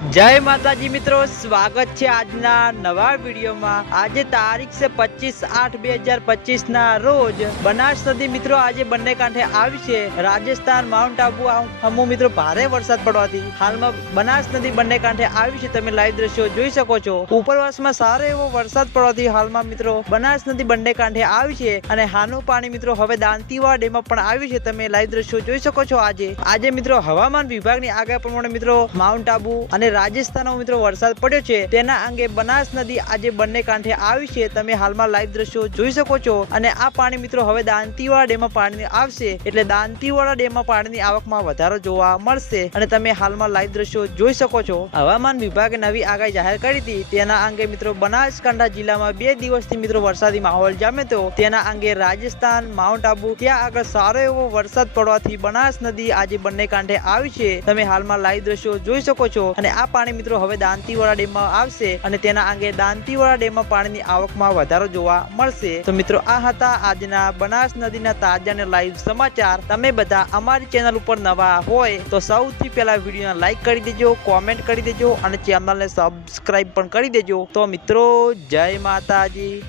જય માતાજી મિત્રો, સ્વાગત છે આજના નવા વિડીયોમાં. આજે તારીખ છે પચીસ આઠ બે હજાર પચીસ ના રોજ બનાસ નદી મિત્રો આજે બંને કાંઠે આવી છે. રાજસ્થાન, માઉન્ટ આબુ અમુ મિત્રો ભારે વરસાદ પડવાથી હાલમાં બનાસ નદી બંને કાંઠે આવી છે, તમે લાઈવ દ્રશ્યો જોઈ શકો છો. ઉપરવાસમાં સારો એવો વરસાદ પડવાથી હાલમાં મિત્રો બનાસ નદી બંને કાંઠે આવી છે અને હાનું પાણી મિત્રો હવે દાંતીવા ડેમમાં પણ આવ્યું છે, તમે લાઈવ દ્રશ્યો જોઈ શકો છો આજે. આજે મિત્રો હવામાન વિભાગની આગાહી પ્રમાણે મિત્રો માઉન્ટ આબુ અને રાજસ્થાનમાં મિત્રો વરસાદ પડ્યો છે, તેના અંગે બનાસ નદી આજે બંને કાંઠે આવી છે. તમે હાલમાં લાઈવ દ્રશ્યો જોઈ શકો છો અને આ પાણી મિત્રો હવે દાંતીવાડા ડેમમાં પાણી આવશે. એટલે દાંતીવાડા ડેમમાં પાણીની આવકમાં વધારો જોવા મળશે અને તમે હાલમાં લાઈવ દ્રશ્યો જોઈ શકો છો. હવામાન વિભાગે નવી આગાહી જાહેર કરી હતી. તેના અંગે મિત્રો બનાસકાંઠા જિલ્લામાં બે દિવસથી મિત્રો વરસાદી માહોલ જામ્યો હતો. તેના અંગે રાજસ્થાન, માઉન્ટ આબુ ત્યાં આગળ સારો એવો વરસાદ પડવાથી બનાસ નદી આજે બંને કાંઠે આવી છે. તમે હાલમાં લાઈવ દ્રશ્યો જોઈ શકો છો અને આ પાણી મિત્રો હવે દાંતીવાડા ડેમમાં આવશે અને તેના અંગે દાંતીવાડા ડેમમાં પાણીની આવકમાં વધારો જોવા મળશે. તો મિત્રો, આ હતા આજના બનાસ નદીના તાજા અને લાઈવ સમાચાર. તમે બધા અમારી ચેનલ ઉપર નવા હોય તો સૌથી પહેલા વિડીયોને લાઈક કરી દેજો, કોમેન્ટ કરી દેજો અને ચેનલને સબસ્ક્રાઇબ પણ કરી દેજો. તો મિત્રો, જય માતાજી.